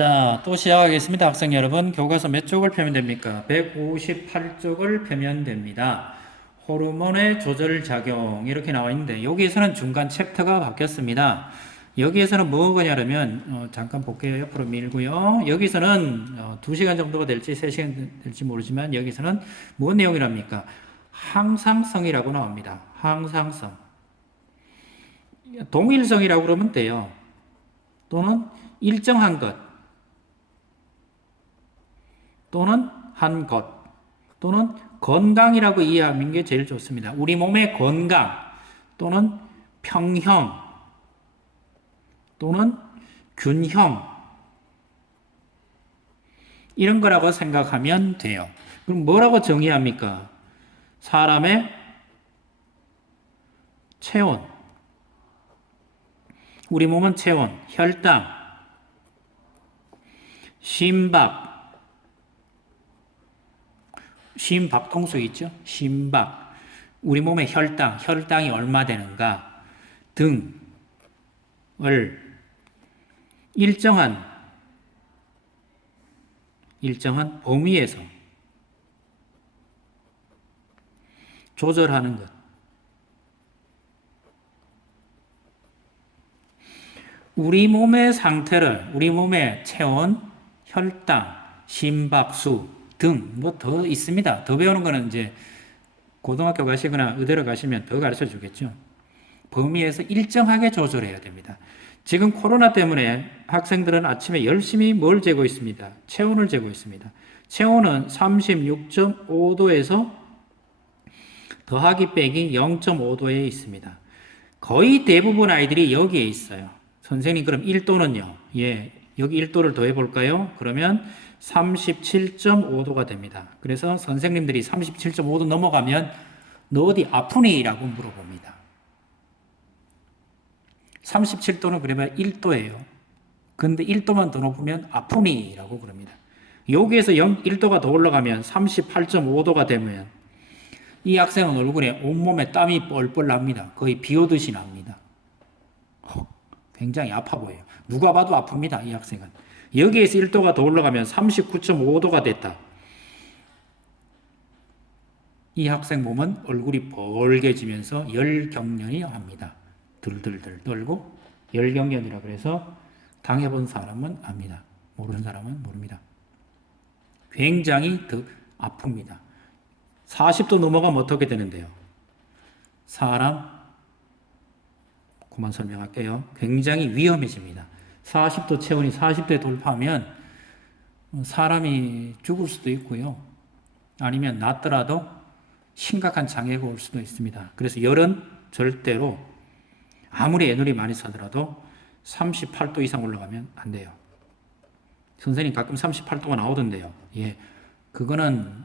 자, 또 시작하겠습니다. 학생 여러분, 교과서 몇 쪽을 펴면 됩니까? 158쪽을 펴면 됩니다. 호르몬의 조절 작용 이렇게 나와 있는데 여기에서는 중간 챕터가 바뀌었습니다. 여기에서는 뭐가 냐면 잠깐 볼게요. 옆으로 밀고요. 여기서는 2시간 정도가 될지 3시간 될지 모르지만 여기서는 뭔 내용이랍니까? 항상성이라고 나옵니다. 항상성. 동일성이라고 그러면 돼요. 또는 일정한 것. 또는 한 것, 또는 건강이라고 이해하는 게 제일 좋습니다. 우리 몸의 건강, 또는 평형, 또는 균형, 이런 거라고 생각하면 돼요. 그럼 뭐라고 정의합니까? 사람의 체온, 우리 몸은 체온, 혈당, 심박, 심박동수 있죠? 심박. 우리 몸의 혈당이 얼마 되는가 등을 일정한 범위에서 조절하는 것. 우리 몸의 상태를, 우리 몸의 체온, 혈당, 심박수 등 뭐 더 있습니다. 더 배우는 거는 이제 고등학교 가시거나 의대로 가시면 더 가르쳐 주겠죠. 범위에서 일정하게 조절해야 됩니다. 지금 코로나 때문에 학생들은 아침에 열심히 뭘 재고 있습니다. 체온을 재고 있습니다. 체온은 36.5도에서 더하기 빼기 0.5도에 있습니다. 거의 대부분 아이들이 여기에 있어요. 선생님 그럼 1도는요? 예, 여기 1도를 더해 볼까요? 그러면 37.5도가 됩니다. 그래서 선생님들이 37.5도 넘어가면 너 어디 아프니? 라고 물어봅니다. 37도는 그러면 1도예요. 근데 1도만 더 높으면 아프니? 라고 그럽니다. 여기에서 1도가 더 올라가면 38.5도가 되면 이 학생은 얼굴에 온몸에 땀이 뻘뻘 납니다. 거의 비 오듯이 납니다. 굉장히 아파 보여요. 누가 봐도 아픕니다. 이 학생은. 여기에서 1도가 더 올라가면 39.5도가 됐다. 이 학생 몸은 얼굴이 벌개지면서 열경련이 합니다. 들들들 떨고 열경련이라 그래서 당해본 사람은 압니다. 모르는 사람은 모릅니다. 굉장히 더 아픕니다. 40도 넘어가면 어떻게 되는데요? 사람, 그만 설명할게요. 굉장히 위험해집니다. 40도 체온이 40도에 돌파하면 사람이 죽을 수도 있고요. 아니면 낫더라도 심각한 장애가 올 수도 있습니다. 그래서 열은 절대로 아무리 에너지 많이 쓰더라도 38도 이상 올라가면 안 돼요. 선생님 가끔 38도가 나오던데요. 예, 그거는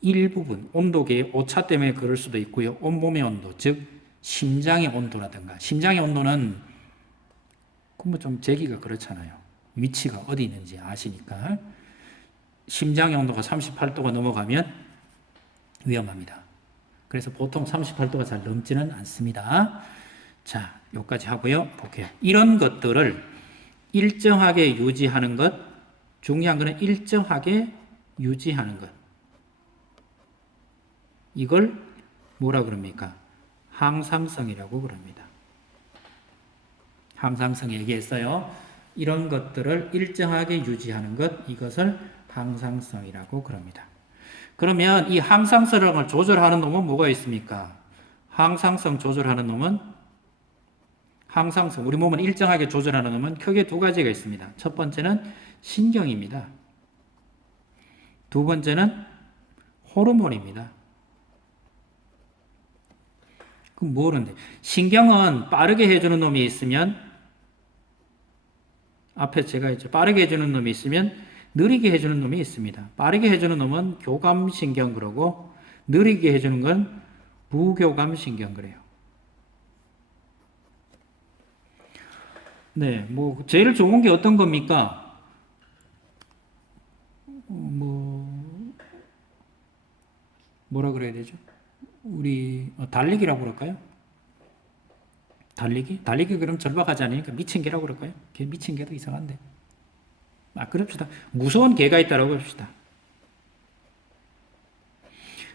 일부분 온도계의 오차 때문에 그럴 수도 있고요. 온몸의 온도, 즉 심장의 온도라든가 심장의 온도는 뭐 좀 재기가 그렇잖아요. 위치가 어디 있는지 아시니까 심장의 온도가 38도가 넘어가면 위험합니다. 그래서 보통 38도가 잘 넘지는 않습니다. 자, 여기까지 하고요. 볼게요. 이런 것들을 일정하게 유지하는 것, 중요한 것은 일정하게 유지하는 것. 이걸 뭐라 그럽니까? 항상성이라고 그럽니다. 항상성 얘기했어요. 이런 것들을 일정하게 유지하는 것, 이것을 항상성이라고 그럽니다. 그러면 이 항상성을 조절하는 놈은 뭐가 있습니까? 항상성 조절하는 놈은 항상성, 우리 몸을 일정하게 조절하는 놈은 크게 두 가지가 있습니다. 첫 번째는 신경입니다. 두 번째는 호르몬입니다. 그럼 뭐는데? 신경은 빠르게 해주는 놈이 있으면 앞에 제가 이제 빠르게 해주는 놈이 있으면 느리게 해주는 놈이 있습니다. 빠르게 해주는 놈은 교감신경 그러고 느리게 해주는 건 부교감신경 그래요. 네, 뭐 제일 좋은 게 어떤 겁니까? 뭐라 그래야 되죠? 우리 달리기라고 그럴까요? 달리기? 달리기 그럼 절박하지 않으니까 미친 개라고 그럴까요? 걔 미친 개도 이상한데. 그럽시다. 무서운 개가 있다라고 합시다.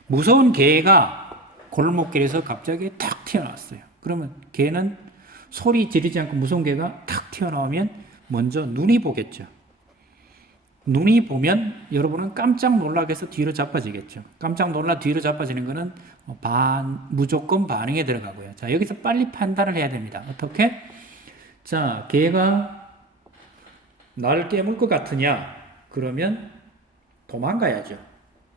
무서운 개가 골목길에서 갑자기 탁 튀어나왔어요. 그러면 개는 소리 지르지 않고 무서운 개가 탁 튀어나오면 먼저 눈이 보겠죠. 눈이 보면 여러분은 깜짝 놀라게서 뒤로 자빠지겠죠. 깜짝 놀라 뒤로 자빠지는 것은 무조건 반응에 들어가고요. 자, 여기서 빨리 판단을 해야 됩니다. 어떻게? 자, 개가 나를 깨물 것 같으냐? 그러면 도망가야죠.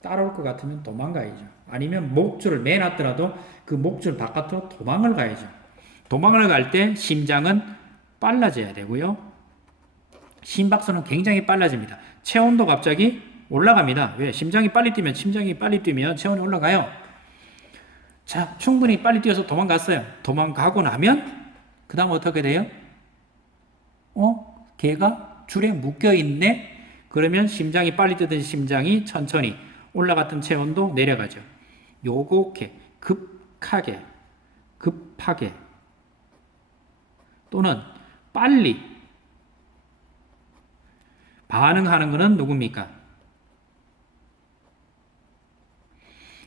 따라올 것 같으면 도망가야죠. 아니면 목줄을 매놨더라도 그 목줄 바깥으로 도망을 가야죠. 도망을 갈 때 심장은 빨라져야 되고요. 심박수는 굉장히 빨라집니다. 체온도 갑자기 올라갑니다. 왜? 심장이 빨리 뛰면 체온이 올라가요. 자, 충분히 빨리 뛰어서 도망갔어요. 도망가고 나면 그 다음 어떻게 돼요? 개가 줄에 묶여있네? 그러면 심장이 빨리 뛰던 심장이 천천히 올라갔던 체온도 내려가죠. 요렇게 급하게 또는 빨리 반응하는 것은 누굽니까?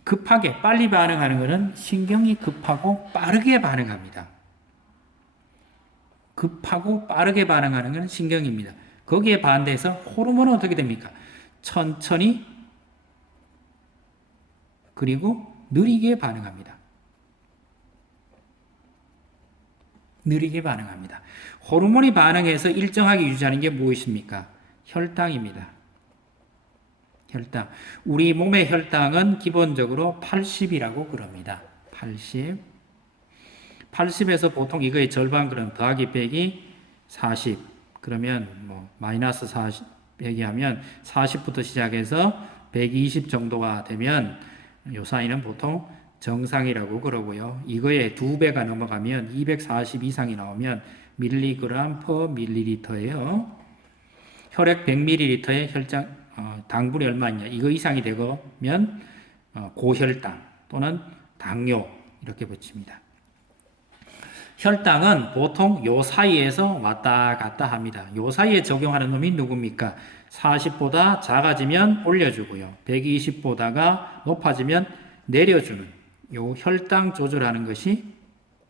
급하게 빨리 반응하는 것은 신경이 급하고 빠르게 반응합니다. 급하고 빠르게 반응하는 것은 신경입니다. 거기에 반대해서 호르몬은 어떻게 됩니까? 천천히 그리고 느리게 반응합니다. 느리게 반응합니다. 호르몬이 반응해서 일정하게 유지하는 게 무엇입니까? 혈당입니다. 혈당. 우리 몸의 혈당은 기본적으로 80이라고 그럽니다. 80. 80에서 보통 이거의 절반 그럼 더하기 100이 40. 그러면 마이너스 40 100이 하면 40부터 시작해서 120 정도가 되면 요 사이는 보통 정상이라고 그러고요. 이거에 2배가 넘어가면 240 이상이 나오면 밀리그램 퍼 밀리리터예요. 혈액 100ml에 당분이 얼마 있냐. 이거 이상이 되면 고혈당 또는 당뇨 이렇게 붙입니다. 혈당은 보통 요 사이에서 왔다 갔다 합니다. 요 사이에 적용하는 놈이 누굽니까? 40보다 작아지면 올려주고요. 120보다가 높아지면 내려주는 요 혈당 조절하는 것이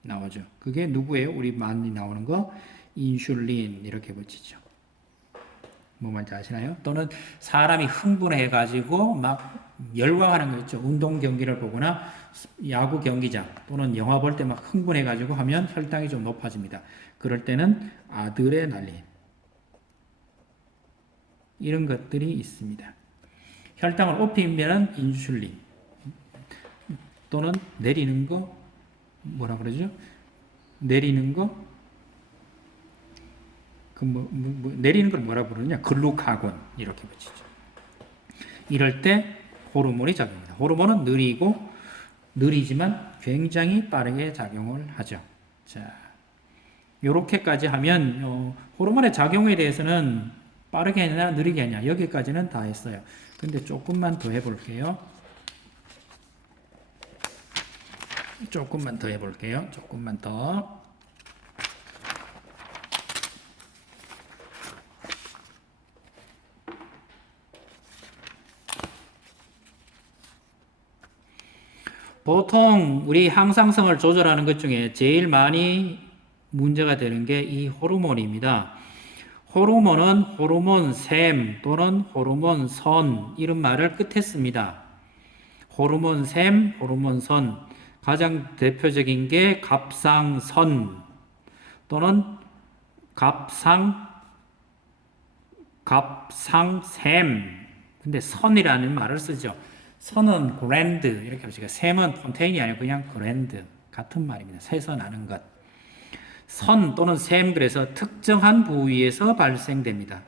나오죠. 그게 누구예요? 우리 많이 나오는 거 인슐린 이렇게 붙이죠. 뭐 말인지 아시나요? 또는 사람이 흥분해 가지고 막 열광하는 거 있죠. 운동 경기를 보거나 야구 경기장 또는 영화 볼 때 막 흥분해 가지고 하면 혈당이 좀 높아집니다. 그럴 때는 아드레날린 이런 것들이 있습니다. 혈당을 높이면 인슐린 또는 내리는 거 뭐라 그러죠? 내리는 거 내리는 걸 뭐라 부르느냐? 글루카곤 이렇게 붙이죠. 이럴 때 호르몬이 작용합니다. 호르몬은 느리지만 굉장히 빠르게 작용을 하죠. 자, 요렇게까지 하면 호르몬의 작용에 대해서는 빠르게 하냐 느리게 하냐 여기까지는 다 했어요. 근데 조금만 더 해볼게요. 조금만 더. 보통 우리 항상성을 조절하는 것 중에 제일 많이 문제가 되는 게 이 호르몬입니다. 호르몬은 호르몬샘 또는 호르몬선 이런 말을 끝에 씁니다. 호르몬샘, 호르몬선 가장 대표적인 게 갑상선 또는 갑상샘. 근데 선이라는 말을 쓰죠. 선은 그랜드 이렇게 합시다. 샘은 폰테인이 아니고 그냥 그랜드 같은 말입니다. 새서 나는 것. 선 또는 샘 그래서 특정한 부위에서 발생됩니다.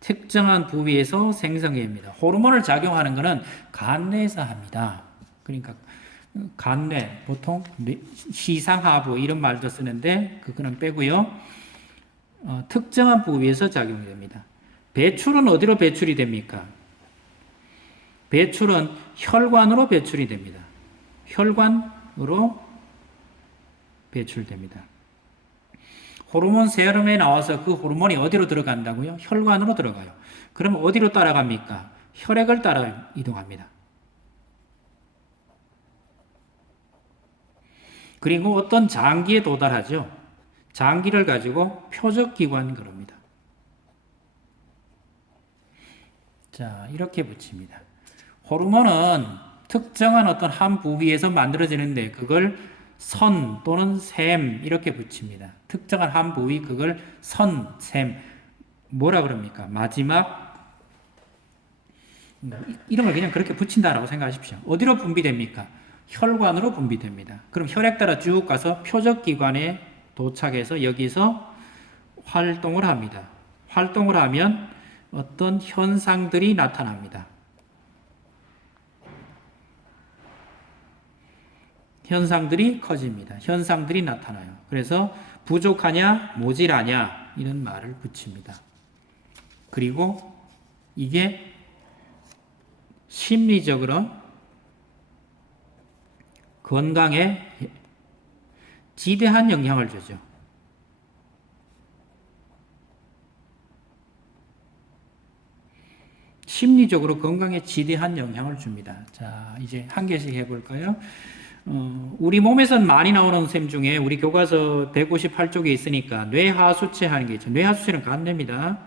특정한 부위에서 생성됩니다. 호르몬을 작용하는 것은 간내에서 합니다. 그러니까 간내 보통 시상하부 이런 말도 쓰는데 그거는 빼고요. 특정한 부위에서 작용됩니다. 배출은 어디로 배출이 됩니까? 배출은 혈관으로 배출이 됩니다. 혈관으로 배출됩니다. 호르몬 세럼에 나와서 그 호르몬이 어디로 들어간다고요? 혈관으로 들어가요. 그럼 어디로 따라갑니까? 혈액을 따라 이동합니다. 그리고 어떤 장기에 도달하죠. 장기를 가지고 표적기관 그럽니다. 자, 이렇게 붙입니다. 호르몬은 특정한 어떤 한 부위에서 만들어지는데 그걸 선 또는 샘 이렇게 붙입니다. 특정한 한 부위 그걸 선, 샘 뭐라 그럽니까? 마지막 이런 걸 그냥 그렇게 붙인다라고 생각하십시오. 어디로 분비됩니까? 혈관으로 분비됩니다. 그럼 혈액 따라 쭉 가서 표적기관에 도착해서 여기서 활동을 합니다. 활동을 하면 어떤 현상들이 나타납니다. 현상들이 커집니다. 현상들이 나타나요. 그래서 부족하냐, 모질하냐 이런 말을 붙입니다. 그리고 이게 심리적으로 건강에 지대한 영향을 주죠. 심리적으로 건강에 지대한 영향을 줍니다. 자, 이제 한 개씩 해볼까요? 우리 몸에선 많이 나오는 셈 중에 우리 교과서 158쪽에 있으니까 뇌하수체 하는 게 있죠. 뇌하수체는 간대입니다.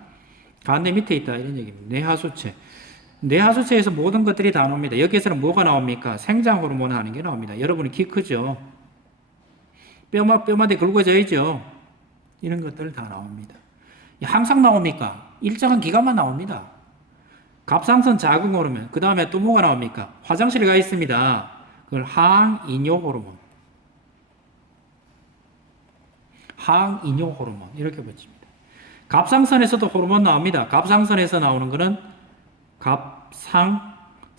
간대 밑에 있다 이런 얘기입니다. 뇌하수체. 뇌하수체에서 모든 것들이 다 나옵니다. 여기에서는 뭐가 나옵니까? 생장 호르몬 하는 게 나옵니다. 여러분이 키 크죠? 뼈마디 굵어져 있죠? 이런 것들 다 나옵니다. 항상 나옵니까? 일정한 기간만 나옵니다. 갑상선 자극 호르몬. 그 다음에 또 뭐가 나옵니까? 화장실에 가 있습니다. 그걸 항이뇨 호르몬. 항이뇨 호르몬. 이렇게 붙입니다. 갑상선에서도 호르몬 나옵니다. 갑상선에서 나오는 거는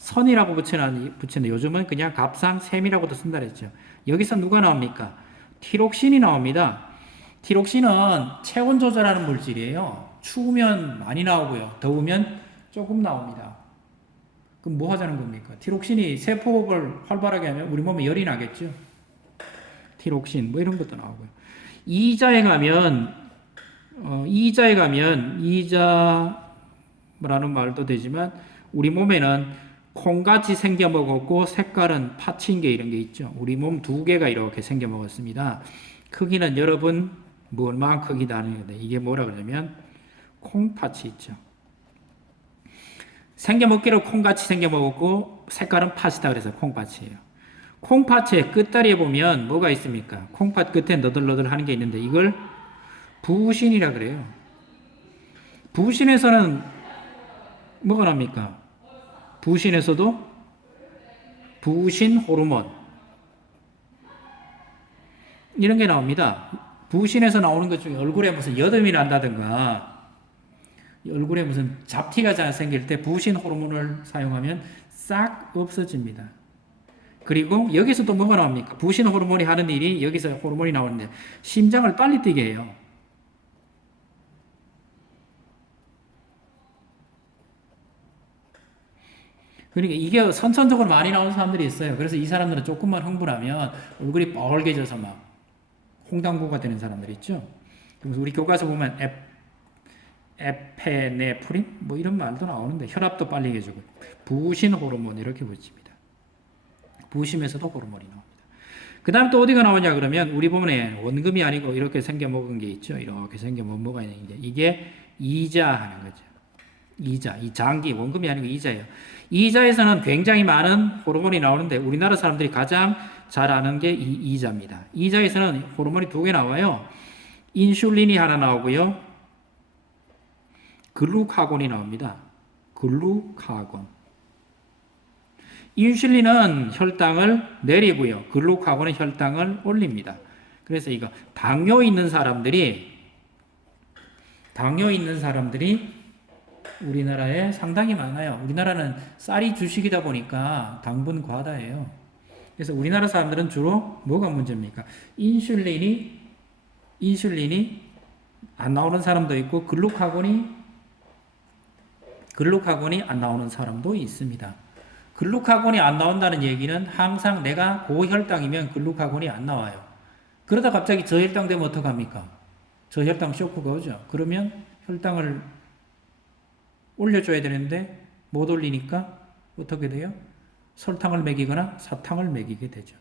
갑상선이라고 붙이는데 요즘은 그냥 갑상샘이라고도 쓴다 그랬죠. 여기서 누가 나옵니까? 티록신이 나옵니다. 티록신은 체온 조절하는 물질이에요. 추우면 많이 나오고요. 더우면 조금 나옵니다. 그럼 뭐 하자는 겁니까? 티록신이 세포를 활발하게 하면 우리 몸에 열이 나겠죠. 티록신 뭐 이런 것도 나오고요. 이자에 가면 이자라는 말도 되지만 우리 몸에는 콩같이 생겨 먹었고 색깔은 파친 게 이런 게 있죠. 우리 몸 두 개가 이렇게 생겨 먹었습니다. 크기는 여러분 뭐만 크기다는 건데 이게 뭐라 그러냐면 콩팥이 있죠. 생겨 먹기로 콩같이 생겨 먹었고 색깔은 팥이다 그래서 콩팥이에요. 콩팥의 끝다리에 보면 뭐가 있습니까? 콩팥 끝에 너덜너덜 하는 게 있는데 이걸 부신이라 그래요. 부신에서는 뭐가 납니까? 부신에서도 부신 호르몬 이런 게 나옵니다. 부신에서 나오는 것 중에 얼굴에 무슨 여드름이 난다든가 얼굴에 무슨 잡티가 잘 생길 때 부신 호르몬을 사용하면 싹 없어집니다. 그리고 여기서 또 뭐가 나옵니까? 부신 호르몬이 하는 일이 여기서 호르몬이 나오는데 심장을 빨리 뛰게 해요. 그러니까 이게 선천적으로 많이 나오는 사람들이 있어요. 그래서 이 사람들은 조금만 흥분하면 얼굴이 빨개져서 막 홍당무가 되는 사람들 있죠. 그래서 우리 교과서 보면 에페네프린 뭐 이런 말도 나오는데 혈압도 빨리 해주고 부신 호르몬 이렇게 붙입니다. 부심에서도 호르몬이 나옵니다. 그 다음 또 어디가 나오냐 그러면 우리 몸에 원금이 아니고 이렇게 생겨 먹은 게 있죠. 이렇게 생겨 뭐가 있는데 이게 이자 하는 거죠. 이자, 이 장기 원금이 아니고 이자예요. 이자에서는 굉장히 많은 호르몬이 나오는데 우리나라 사람들이 가장 잘 아는 게 이 이자입니다. 이자에서는 호르몬이 두 개 나와요. 인슐린이 하나 나오고요. 글루카곤이 나옵니다. 글루카곤. 인슐린은 혈당을 내리고요. 글루카곤은 혈당을 올립니다. 그래서 이거 당뇨 있는 사람들이 우리나라에 상당히 많아요. 우리나라는 쌀이 주식이다 보니까 당분 과다예요. 그래서 우리나라 사람들은 주로 뭐가 문제입니까? 인슐린이 안 나오는 사람도 있고 글루카곤이 안 나오는 사람도 있습니다. 글루카곤이 안 나온다는 얘기는 항상 내가 고혈당이면 글루카곤이 안 나와요. 그러다 갑자기 저혈당 되면 어떡합니까? 저혈당 쇼크가 오죠. 그러면 혈당을 올려줘야 되는데 못 올리니까 어떻게 돼요? 설탕을 먹이거나 사탕을 먹이게 되죠.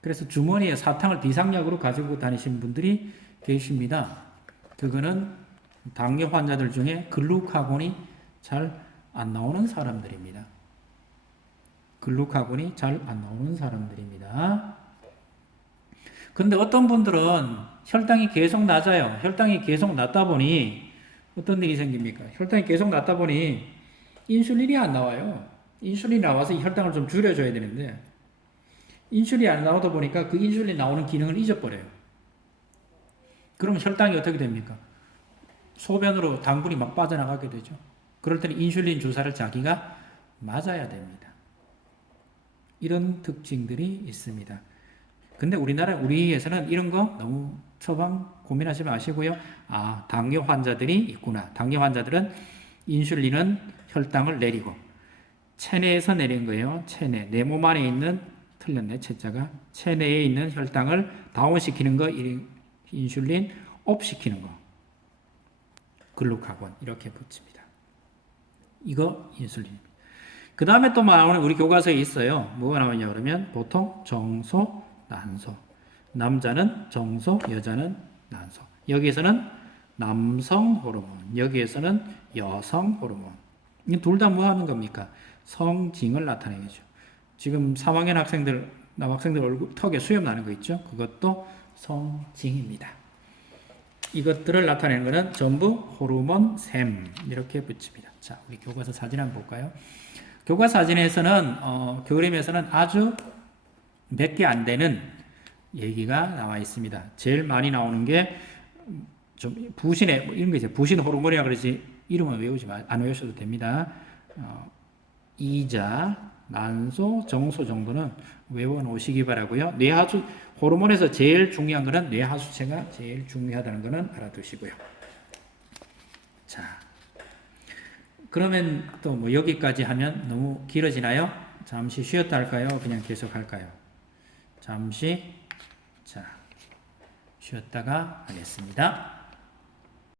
그래서 주머니에 사탕을 비상약으로 가지고 다니시는 분들이 계십니다. 그거는 당뇨 환자들 중에 글루카곤이 잘 안 나오는 사람들입니다. 글루카곤이 잘 안 나오는 사람들입니다. 근데 어떤 분들은 혈당이 계속 낮아요. 혈당이 계속 낮다 보니 어떤 일이 생깁니까? 혈당이 계속 낮다 보니 인슐린이 안 나와요. 인슐린이 나와서 이 혈당을 좀 줄여줘야 되는데 인슐린이 안 나오다 보니까 그 인슐린 나오는 기능을 잊어버려요. 그럼 혈당이 어떻게 됩니까? 소변으로 당분이 막 빠져나가게 되죠. 그럴 때는 인슐린 주사를 자기가 맞아야 됩니다. 이런 특징들이 있습니다. 근데 우리에서는 이런 거 너무 처방 고민하지 마시고요. 아, 당뇨 환자들이 있구나. 당뇨 환자들은 인슐린은 혈당을 내리고 체내에서 내린 거예요. 체내. 내 몸 안에 있는 틀렸네. 체자가 체내에 있는 혈당을 다운시키는 거 인슐린 업시키는 거. 글루카곤 이렇게 붙입니다. 이거 인슐린입니다. 그 다음에 또 나오는 우리 교과서에 있어요. 뭐가 나오냐 그러면 보통 정소, 난소. 남자는 정소, 여자는 난소. 여기에서는 남성 호르몬, 여기에서는 여성 호르몬. 이 둘 다 뭐 하는 겁니까? 성징을 나타내겠죠. 지금 3학년 남학생들 얼굴 턱에 수염 나는 거 있죠? 그것도 성징입니다. 이것들을 나타내는 것은 전부 호르몬 샘 이렇게 붙입니다. 자, 우리 교과서 사진 한번 볼까요? 교과서 사진에서는 그림에서는 아주 몇 개 안 되는 얘기가 나와 있습니다. 제일 많이 나오는 게 좀 부신의 이런 게 이제 부신 호르몬이라 그러지 이름은 안 외우셔도 됩니다. 이자, 난소, 정소 정도는 외워 놓으시기 바라고요. 뇌하수 호르몬에서 제일 중요한 거는 뇌하수체가 제일 중요하다는 거는 알아두시고요. 자, 그러면 또 뭐 여기까지 하면 너무 길어지나요? 잠시 쉬었다 할까요? 그냥 계속 할까요? 잠시 쉬었다가 하겠습니다.